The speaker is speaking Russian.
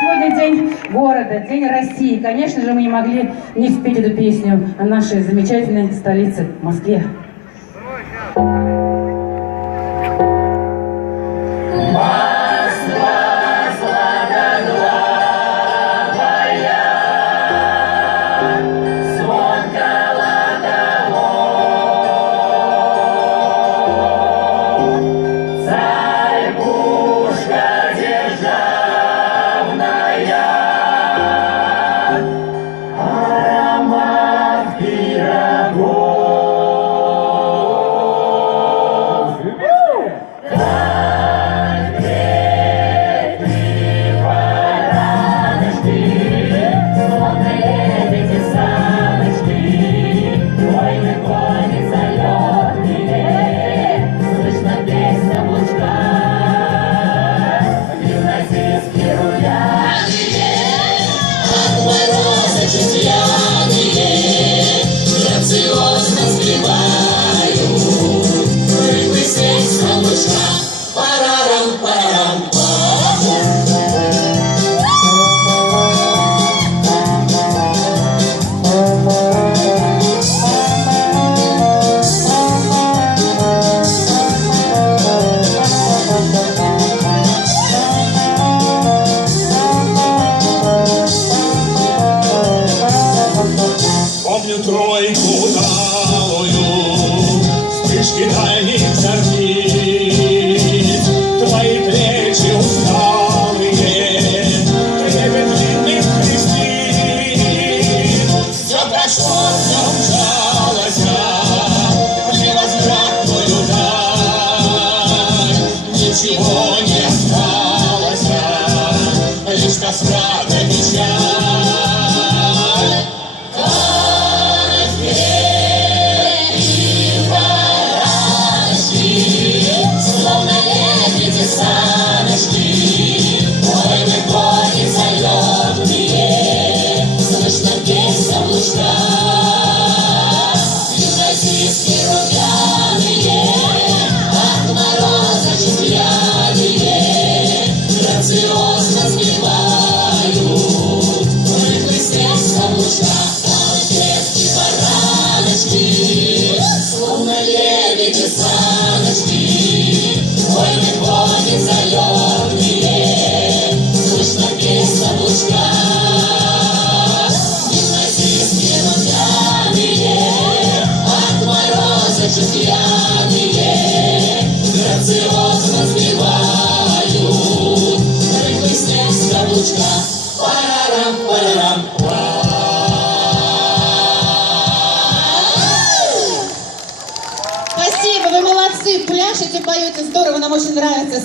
Сегодня день города, день России. Конечно же, мы не могли не спеть эту песню о нашей замечательной столице Москве. Помню тройку талую, вспышки дальних зорниц, твои плечи усталые, трепет длинных ресниц. Все прошло, все умчалось, мне возвратную даль. Ничего не осталось, лишь тоска да печаль. Словно лебеди саночки, вольный кони залетные, слышно песня лучка. Гимназистки румяные, от мороза чуть пьяные, грациозно сбивают рыхлый снег с каблучка. Парарам, парарам, Спасибо, вы молодцы, пляшете, поете здорово, нам очень нравится.